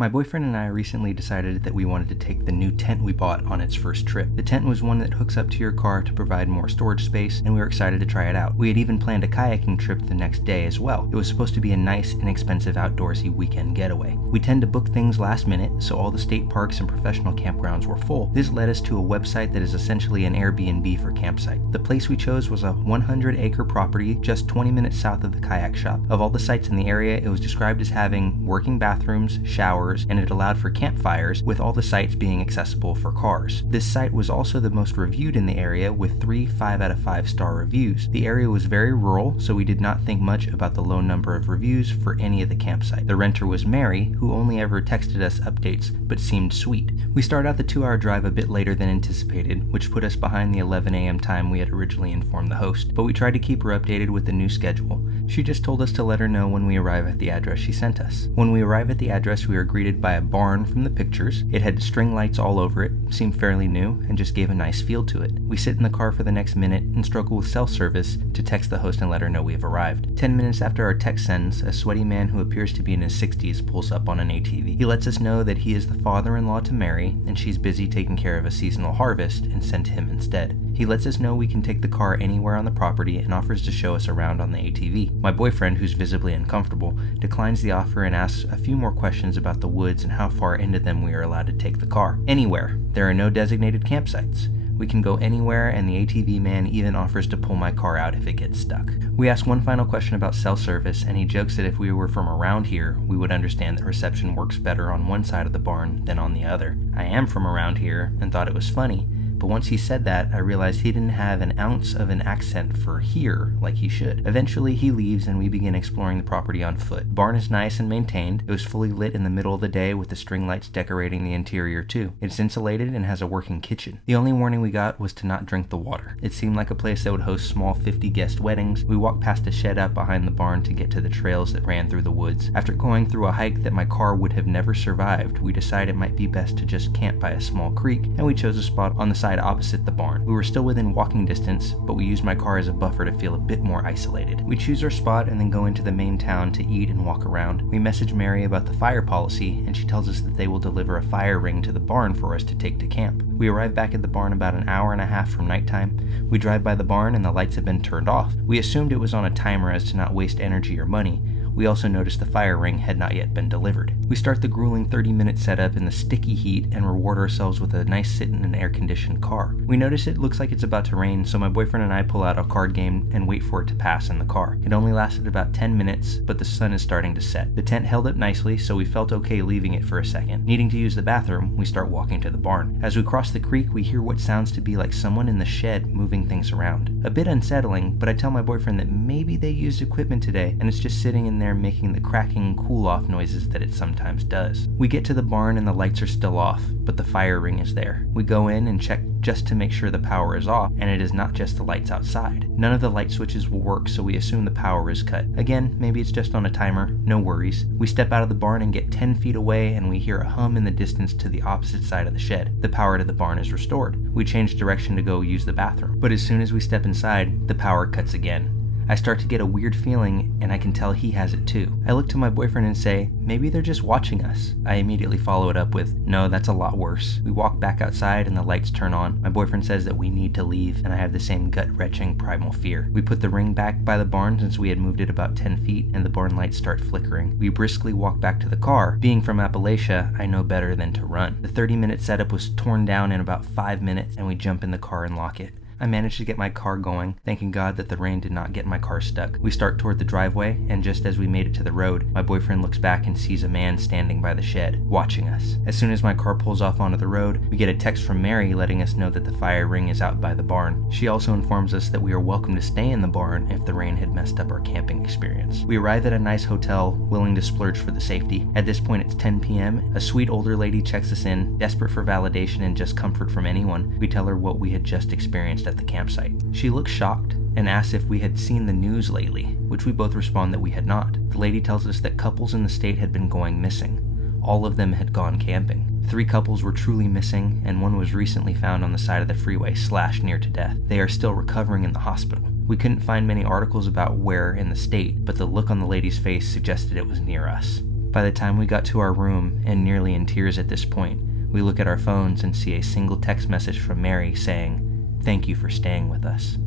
My boyfriend and I recently decided that we wanted to take the new tent we bought on its first trip. The tent was one that hooks up to your car to provide more storage space, and we were excited to try it out. We had even planned a kayaking trip the next day as well. It was supposed to be a nice, inexpensive outdoorsy weekend getaway. We tend to book things last minute, so all the state parks and professional campgrounds were full. This led us to a website that is essentially an Airbnb for campsite. The place we chose was a 100-acre property just 20 minutes south of the kayak shop. Of all the sites in the area, it was described as having working bathrooms, showers, and it allowed for campfires, with all the sites being accessible for cars. This site was also the most reviewed in the area, with 3 5 out of 5 star reviews. The area was very rural, so we did not think much about the low number of reviews for any of the campsite. The renter was Mary, who only ever texted us updates, but seemed sweet. We started out the 2-hour drive a bit later than anticipated, which put us behind the 11 a.m. time we had originally informed the host, but we tried to keep her updated with the new schedule. She just told us to let her know when we arrive at the address she sent us. When we arrive at the address, we are greeted by a barn from the pictures. It had string lights all over it, seemed fairly new, and just gave a nice feel to it. We sit in the car for the next minute and struggle with self-service to text the host and let her know we have arrived. 10 minutes after our text sends, a sweaty man who appears to be in his 60s pulls up on an ATV. He lets us know that he is the father-in-law to Mary, and she's busy taking care of a seasonal harvest and sent him instead. He lets us know we can take the car anywhere on the property and offers to show us around on the ATV. My boyfriend, who's visibly uncomfortable, declines the offer and asks a few more questions about the woods and how far into them we are allowed to take the car. Anywhere. There are no designated campsites. We can go anywhere, and the ATV man even offers to pull my car out if it gets stuck. We ask one final question about cell service, and he jokes that if we were from around here, we would understand that reception works better on one side of the barn than on the other. I am from around here and thought it was funny, but once he said that, I realized he didn't have an ounce of an accent for here like he should. Eventually, he leaves and we begin exploring the property on foot. The barn is nice and maintained. It was fully lit in the middle of the day with the string lights decorating the interior too. It's insulated and has a working kitchen. The only warning we got was to not drink the water. It seemed like a place that would host small 50-guest weddings. We walked past a shed out behind the barn to get to the trails that ran through the woods. After going through a hike that my car would have never survived, we decided it might be best to just camp by a small creek, and we chose a spot on the side opposite the barn. We were still within walking distance, but we used my car as a buffer to feel a bit more isolated. We choose our spot and then go into the main town to eat and walk around. We message Mary about the fire policy, and she tells us that they will deliver a fire ring to the barn for us to take to camp. We arrive back at the barn about an hour and a half from nighttime. We drive by the barn and the lights have been turned off. We assumed it was on a timer as to not waste energy or money. We also noticed the fire ring had not yet been delivered. We start the grueling 30-minute setup in the sticky heat and reward ourselves with a nice sit in an air-conditioned car. We notice it looks like it's about to rain, so my boyfriend and I pull out a card game and wait for it to pass in the car. It only lasted about 10 minutes, but the sun is starting to set. The tent held up nicely, so we felt okay leaving it for a second. Needing to use the bathroom, we start walking to the barn. As we cross the creek, we hear what sounds to be like someone in the shed moving things around. A bit unsettling, but I tell my boyfriend that maybe they used equipment today and it's just sitting in there making the cracking cool-off noises that it sometimes does. We get to the barn and the lights are still off, but the fire ring is there. We go in and check just to make sure the power is off, and it is not just the lights outside. None of the light switches will work, so we assume the power is cut. Again, maybe it's just on a timer, no worries. We step out of the barn and get 10 feet away, and we hear a hum in the distance to the opposite side of the shed. The power to the barn is restored. We change direction to go use the bathroom, but as soon as we step inside, the power cuts again. I start to get a weird feeling, and I can tell he has it too. I look to my boyfriend and say, maybe they're just watching us. I immediately follow it up with, no, that's a lot worse. We walk back outside and the lights turn on. My boyfriend says that we need to leave, and I have the same gut-wrenching primal fear. We put the ring back by the barn since we had moved it about 10 feet, and the barn lights start flickering. We briskly walk back to the car. Being from Appalachia, I know better than to run. The 30-minute setup was torn down in about 5 minutes, and we jump in the car and lock it. I managed to get my car going, thanking God that the rain did not get my car stuck. We start toward the driveway, and just as we made it to the road, my boyfriend looks back and sees a man standing by the shed, watching us. As soon as my car pulls off onto the road, we get a text from Mary letting us know that the fire ring is out by the barn. She also informs us that we are welcome to stay in the barn if the rain had messed up our camping experience. We arrive at a nice hotel, willing to splurge for the safety. At this point, it's 10 p.m. A sweet older lady checks us in, desperate for validation and just comfort from anyone. We tell her what we had just experienced at the campsite. She looks shocked and asks if we had seen the news lately, which we both respond that we had not. The lady tells us that couples in the state had been going missing. All of them had gone camping. 3 couples were truly missing, and one was recently found on the side of the freeway, slashed near to death. They are still recovering in the hospital. We couldn't find many articles about where in the state, but the look on the lady's face suggested it was near us. By the time we got to our room, and nearly in tears at this point, we look at our phones and see a single text message from Mary saying, "Thank you for staying with us."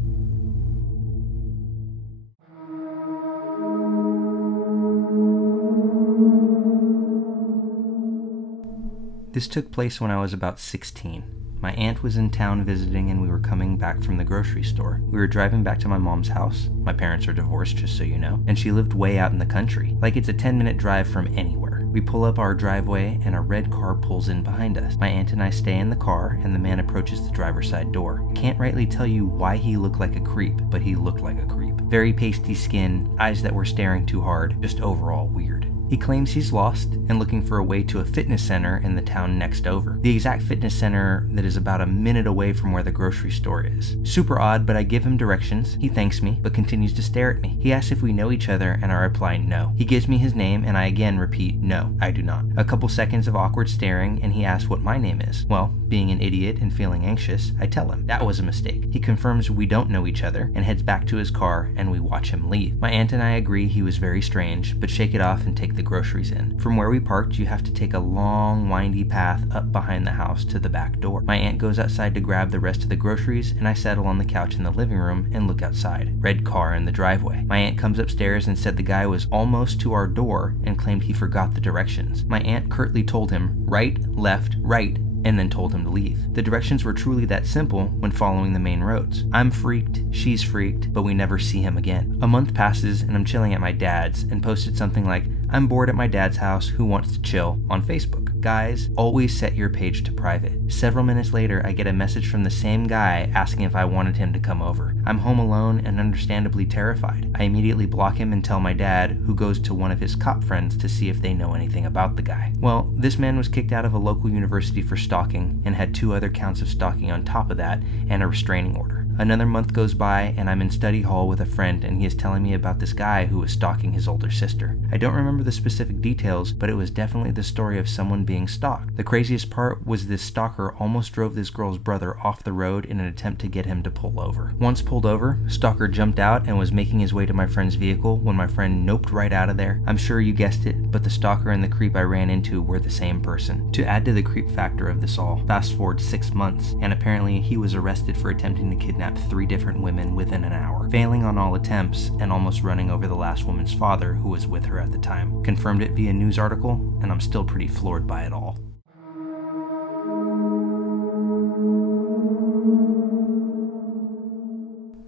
This took place when I was about 16. My aunt was in town visiting and we were coming back from the grocery store. We were driving back to my mom's house. My parents are divorced, just so you know, and she lived way out in the country. Like it's a 10-minute drive from anywhere. We pull up our driveway and a red car pulls in behind us. My aunt and I stay in the car and the man approaches the driver's side door. Can't rightly tell you why he looked like a creep, but he looked like a creep. Very pasty skin, eyes that were staring too hard, just overall weird. He claims he's lost and looking for a way to a fitness center in the town next over. The exact fitness center that is about a minute away from where the grocery store is. Super odd, but I give him directions. He thanks me, but continues to stare at me. He asks if we know each other and I reply no. He gives me his name and I again repeat no, I do not. A couple seconds of awkward staring and he asks what my name is. Well, being an idiot and feeling anxious, I tell him that was a mistake. He confirms we don't know each other and heads back to his car and we watch him leave. My aunt and I agree he was very strange, but shake it off and take the groceries in. From where we parked, you have to take a long, windy path up behind the house to the back door. My aunt goes outside to grab the rest of the groceries, and I settle on the couch in the living room and look outside. Red car in the driveway. My aunt comes upstairs and said the guy was almost to our door and claimed he forgot the directions. My aunt curtly told him, right, left, right, and then told him to leave. The directions were truly that simple when following the main roads. I'm freaked, she's freaked, but we never see him again. A month passes and I'm chilling at my dad's and posted something like, "I'm bored at my dad's house, who wants to chill?" on Facebook. Guys, always set your page to private. Several minutes later, I get a message from the same guy asking if I wanted him to come over. I'm home alone and understandably terrified. I immediately block him and tell my dad, who goes to one of his cop friends to see if they know anything about the guy. Well, this man was kicked out of a local university for stalking and had 2 other counts of stalking on top of that and a restraining order. Another month goes by and I'm in study hall with a friend and he is telling me about this guy who was stalking his older sister. I don't remember the specific details, but it was definitely the story of someone being stalked. The craziest part was this stalker almost drove this girl's brother off the road in an attempt to get him to pull over. Once pulled over, stalker jumped out and was making his way to my friend's vehicle when my friend noped right out of there. I'm sure you guessed it, but the stalker and the creep I ran into were the same person. To add to the creep factor of this all, fast forward 6 months, and apparently he was arrested for attempting to kidnap 3 different women within an hour, failing on all attempts and almost running over the last woman's father who was with her at the time. Confirmed it via news article, and I'm still pretty floored by it all.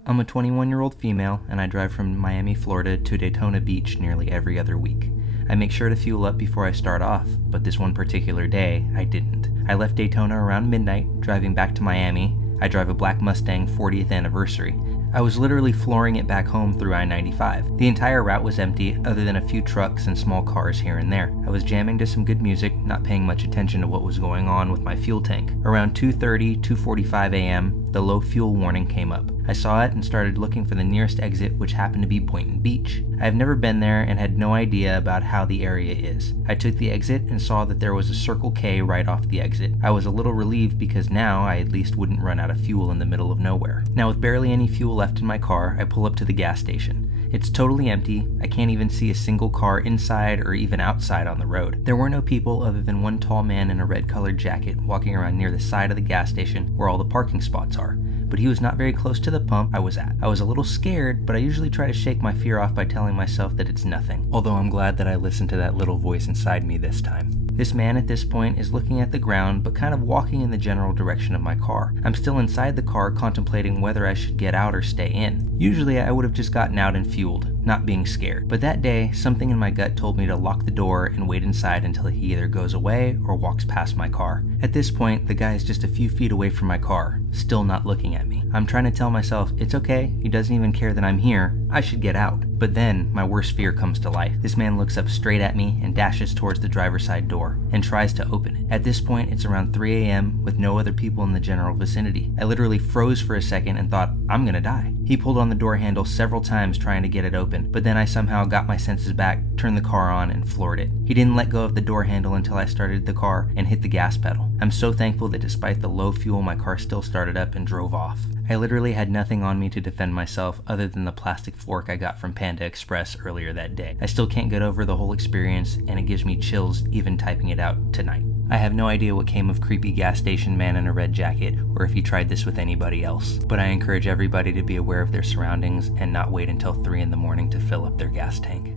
I'm a 21-year-old female and I drive from Miami, Florida to Daytona Beach nearly every other week. I make sure to fuel up before I start off, but this one particular day, I didn't. I left Daytona around midnight, driving back to Miami. I drive a black Mustang 40th anniversary. I was literally flooring it back home through I-95. The entire route was empty, other than a few trucks and small cars here and there. I was jamming to some good music, not paying much attention to what was going on with my fuel tank. Around 2:30, 2:45 a.m., the low fuel warning came up. I saw it and started looking for the nearest exit, which happened to be Boynton Beach. I have never been there and had no idea about how the area is. I took the exit and saw that there was a Circle K right off the exit. I was a little relieved because now I at least wouldn't run out of fuel in the middle of nowhere. Now with barely any fuel left in my car, I pull up to the gas station. It's totally empty. I can't even see a single car inside or even outside on the road. There were no people other than one tall man in a red-colored jacket walking around near the side of the gas station where all the parking spots are. But he was not very close to the pump I was at. I was a little scared, but I usually try to shake my fear off by telling myself that it's nothing. Although I'm glad that I listened to that little voice inside me this time. This man at this point is looking at the ground, but kind of walking in the general direction of my car. I'm still inside the car contemplating whether I should get out or stay in. Usually I would have just gotten out and fueled, not being scared. But that day, something in my gut told me to lock the door and wait inside until he either goes away or walks past my car. At this point, the guy is just a few feet away from my car, still not looking at me. I'm trying to tell myself, it's okay, he doesn't even care that I'm here, I should get out. But then, my worst fear comes to life. This man looks up straight at me and dashes towards the driver's side door and tries to open it. At this point, it's around 3 a.m. with no other people in the general vicinity. I literally froze for a second and thought, I'm gonna die. He pulled on the door handle several times trying to get it open, but then I somehow got my senses back, turned the car on, and floored it. He didn't let go of the door handle until I started the car and hit the gas pedal. I'm so thankful that despite the low fuel, my car still started up and drove off. I literally had nothing on me to defend myself other than the plastic fork I got from Panda Express earlier that day. I still can't get over the whole experience, and it gives me chills even typing it out tonight. I have no idea what came of creepy gas station man in a red jacket, or if he tried this with anybody else, but I encourage everybody to be aware of their surroundings and not wait until 3 in the morning to fill up their gas tank.